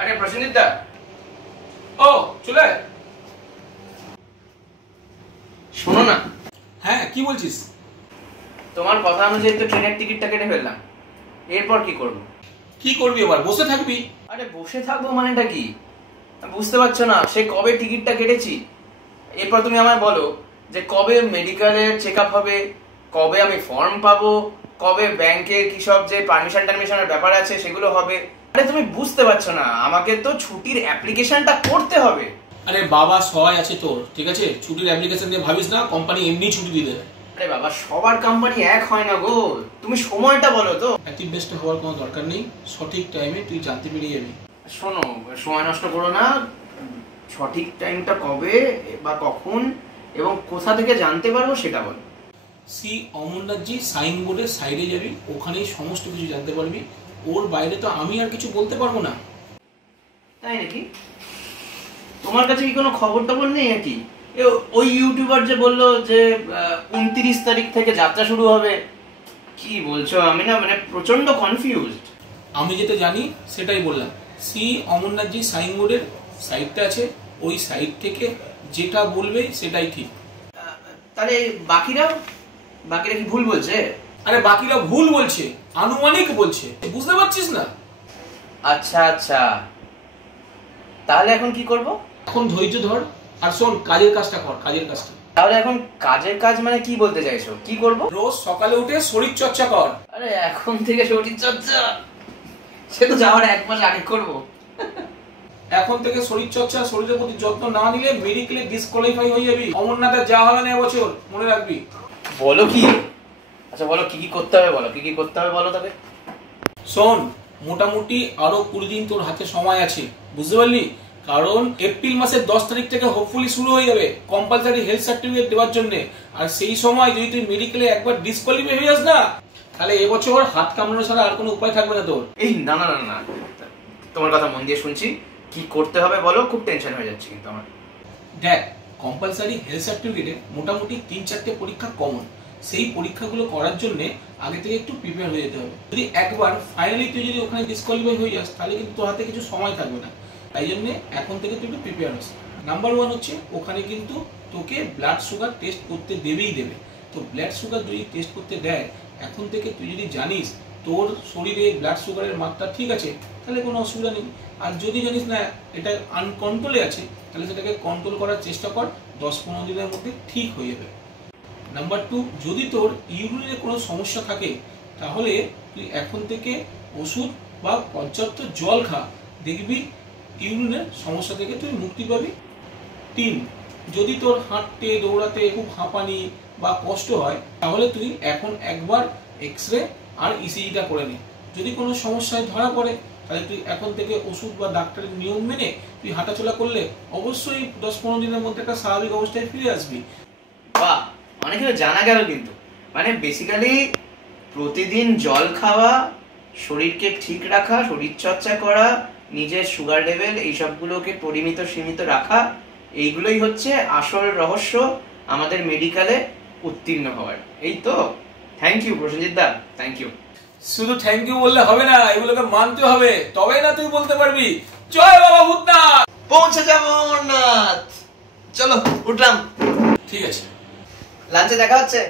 আরে প্রসেনজিৎ দা, ও চলে শোনো না। হ্যাঁ কি বলছিস? তোমার কথা অনুযায়ী তো ট্রেনের টিকিটটা কেটে ফেললাম, এরপর কি করব? কি করবি এবার? বসে থাকবি? আরে বসে থাকবো মানেটা কি? বুঝতে পারছো না? সে কবে টিকিটটা কেটেছি, এরপর তুমি আমায় বলো যে কবে মেডিকেলের চেক আপ হবে, কবে আমি ফর্ম পাবো, কবে ব্যাংকের কি সব যে পারমিশন টারমিশনের ব্যাপার আছে সেগুলো হবে। আরে তুমি বুঝতে পারছো না, আমাকে তো ছুটির অ্যাপ্লিকেশনটা করতে হবে। আরে বাবা সহায় আছে তোর, ঠিক আছে? ছুটির অ্যাপ্লিকেশন নিয়ে ভাবিস না, কোম্পানি এমনি ছুটি দিয়ে দেবে। আরে বাবা সবার কোম্পানি এক হয় না গো, তুমি সময়টা বলো তো। অ্যাক্টিভ বেস্ট হওয়ার কোনো দরকার নেই, সঠিক টাইমে তুই জানতে পেরে যাবি। শোনো, সময় নষ্ট করো না, সঠিক টাইমটা কবে বা কখন এবং কোথা থেকে জানতে পারবো সেটা বলো। সি অমরনাথজি সাইনবোর্ডের সাইডে যাবি, ওখানেই সমস্ত কিছু জানতে পারবি। ওর বাইরে তো আমি আর কিছু বলতে পারবো না। তাই নাকি? তোমার কাছে কি কোনো খবর টবর নেই নাকি? ওই ইউটিউবার যে বললো যে 29 তারিখ থেকে যাত্রা শুরু হবে, কি বলছো? আমি না মানে প্রচন্ড কনফিউজড। আমি যেটা জানি সেটাই বললাম। সি অমরনাথজি সাইনবোর্ডের সাইডটা আছে, ওই সাইড থেকে যেটা বলবে সেটাই ঠিক। তাহলে বাকিরা বাকিরা কি ভুল বলছে? আরে বাকিরা ভুল বলছে, আনুমানিক বলছে, বুঝতে পারছিস না? আচ্ছা আচ্ছা, তাহলে এখন কি করব? এখন ধৈর্য ধর আর শোন, কাজের কাজটা কর, কাজের কাজটা। তাহলে এখন কাজের কাজ মানে কি বলতে চাইছো? কি করব? রোজ সকালে উঠে শরীর চর্চা কর। আরে এখন থেকে শরীর চর্চা? সে তো যাওয়ার 1 মাস আগে করব। এখন থেকে শরীর চর্চা, শরীরের প্রতি যত্ন না নিলে মেডিকেলে ডিসকোয়ালিফাই হয়ে যাবি। অমরনাথের যা হবে না এবছর, মনে রাখবি। বলো কি? আচ্ছা বলো কি কি করতে হবে, বলো কি কি করতে হবে বলো তবে। শোন, মোটামুটি আরো 20 দিন তোর হাতে সময় আছে, বুঝতে পারলি? কারণ এপ্রিল মাসের 10 তারিখ থেকে হোপফুলি শুরু হয়ে যাবে কম্পালসারি হেলথ সার্টিফিকেট দেওয়ার জন্য। আর সেই সময় যদি তুই মেডিকেলে একবার ডিসকোয়ালিফাই হয়ে যাস না, তাহলে এবছর হাত কামড়ানো ছাড়া আর কোনো উপায় থাকবে না তোর। এই না না না না, তোমার কথা মন দিয়ে শুনছি, কি করতে হবে বলো, খুব টেনশন হয়ে যাচ্ছে কিন্তু আমার। দেখ, কম্পালসারি হেলথ সার্টিফিকেটে মোটামুটি 3-4টে পরীক্ষা কমন। সেই পরীক্ষাগুলো করার জন্য আগে থেকে একটু প্রিপেয়ার হয়ে যেতে হবে। যদি একবার ফাইনালি তুই যদি ওখানে ডিসকোয়ালিফাই হয়ে যাস, তাহলে কিন্তু তোর হাতে কিছু সময় থাকবে না। তাই জন্য এখন থেকে তুই একটু প্রিপেয়ার হোস। নাম্বার 1 হচ্ছে, ওখানে কিন্তু তোকে ব্লাড সুগার টেস্ট করতে দেবেই দেবে। তো ব্লাড সুগার যদি টেস্ট করতে দেয়, এখন থেকে তুই যদি জানিস তোর শরীরে ব্লাড সুগারের মাত্রা ঠিক আছে, তাহলে কোনো অসুবিধা নেই। আর যদি জানিস না এটা আনকন্ট্রোলে আছে, তাহলে সেটাকে কন্ট্রোল করার চেষ্টা কর, 10-15 দিনের মধ্যে ঠিক হয়ে যাবে। নাম্বার 2, যদি তোর ইউরিনের কোনো সমস্যা থাকে, তাহলে তুই এখন থেকে ওষুধ বা পর্যাপ্ত জল খা, দেখবি ইউরিনের সমস্যা থেকে তুই মুক্তি পাবি। 3, যদি তোর হাঁটতে দৌড়াতে খুব হাঁপানি বা কষ্ট হয়, তাহলে তুই এখন একবার এক্সরে আর ইসিজিটা করে নে। যদি কোনো সমস্যায় ধরা পড়ে, তাহলে তুই এখন থেকে ওষুধ বা ডাক্তারের নিয়ম মেনে তুই হাঁটাচলা করলে অবশ্যই 10-15 দিনের মধ্যে একটা স্বাভাবিক অবস্থায় ফিরে আসবি। বাহ, অনেক কিছু জানা গেল কিন্তু। মানে বেসিক্যালি প্রতিদিন জল খাওয়া, শরীরকে ঠিক রাখা, শরীর চর্চা করা, নিজের সুগার লেভেল এইসবগুলোকে পরিমিত সীমিত রাখা, এইগুলোই হচ্ছে আসল রহস্য আমাদের মেডিকেলে উত্তীর্ণ হওয়ার। এই তো। Thank you Prasenjit da, thank you. শুধু থ্যাংক ইউ বললে হবে না, এগুলোকে মানতে হবে, তবেই না তুই বলতে পারবি জয় বাবা ভূতনাথ। পৌঁছে যাবো অমরনাথ। চলো উঠলাম। ঠিক আছে, লাঞ্চে দেখা হচ্ছে।